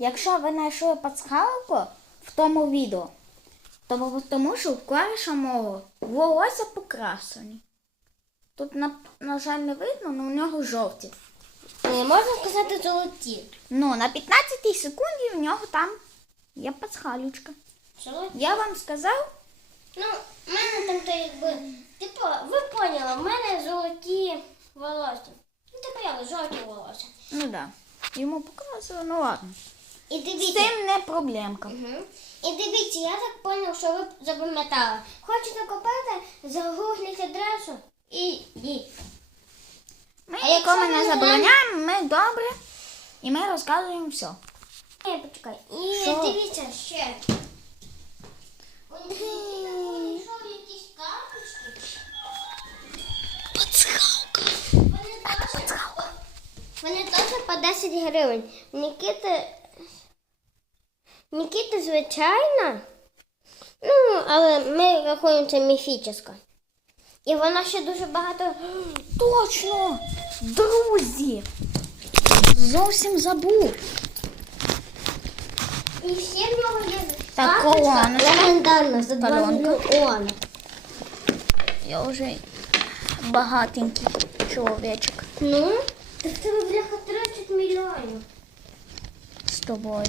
якщо ви знайшли пасхалку в тому відео, то тому що в клавіша мого волосся покрасені. Тут, на, на жаль, не видно, але у нього жовті. Е, Можна сказати золоті. Ну, на 15 секунді в нього там є пасхалючка. Золоті. Я вам сказав, Ну, в мене там то якби. Типу, ви поняли, в мене золоті волосся. Ну, типу, як жовті волосся. ну да, йому показували, ну ладно. І З дивіться. цим не проблемка. Угу. І дивіться, я так поняв, що ви запам'ятали. Хочете купити, загугліть адресу і йдіть. Ми А якщо нікому не не забороняємо, ми добре, і ми розказуємо все. Ні, почекай. І Що? дивіться ще. Вони теж по 10 гривень. Нікіти, Нікіти, звичайно. Ну, але ми рахуємо це міфічно. І вона ще дуже багато. Точно! Друзі! Зовсім забув. І ще в нього є Так, карточка легендарна за 2 мільйони. Я вже багатенький чоловічок Ну, так тебе бляха 30 мільйонів. З тобою.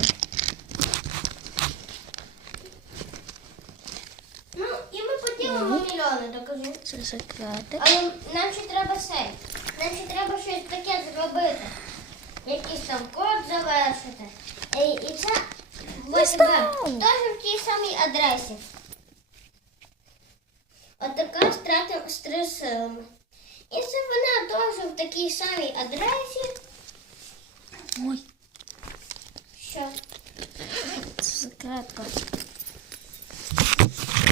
Ну, і ми поділимо мільйони, докажи. Це секретик. Але нам ще треба сейф. Нам ще треба щось таке зробити. Якийсь там код завершити. І, і це в Листок. теж в тій самій адресі. Отака страта з три силами. І це вона теж в такій самій адресі. Ой, Що? Це секретка.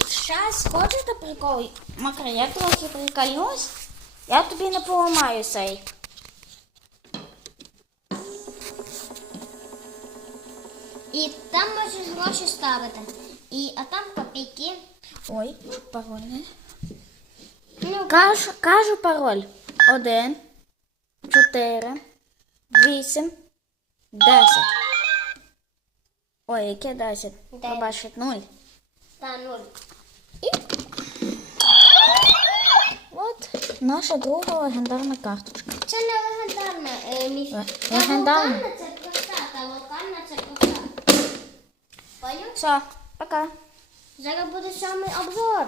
Щас, хочете прикол? Макар, я трохи приколюсь. Я тобі не поламаю цей. І там можеш гроші ставити. І, а там копійки. Ой, пароль не. Ну, Кажу, кажу пароль. Один, чотири, вісім, десять. Ой, яке десять? Дев'ять. Побачить нуль. та нуль. От наша друга легендарна карточка. Це не легендарна е, міф. Та легендарна. Локальна це проста, та локальна це проста. Поняв? Все, пока. Зараз буде самий обзор.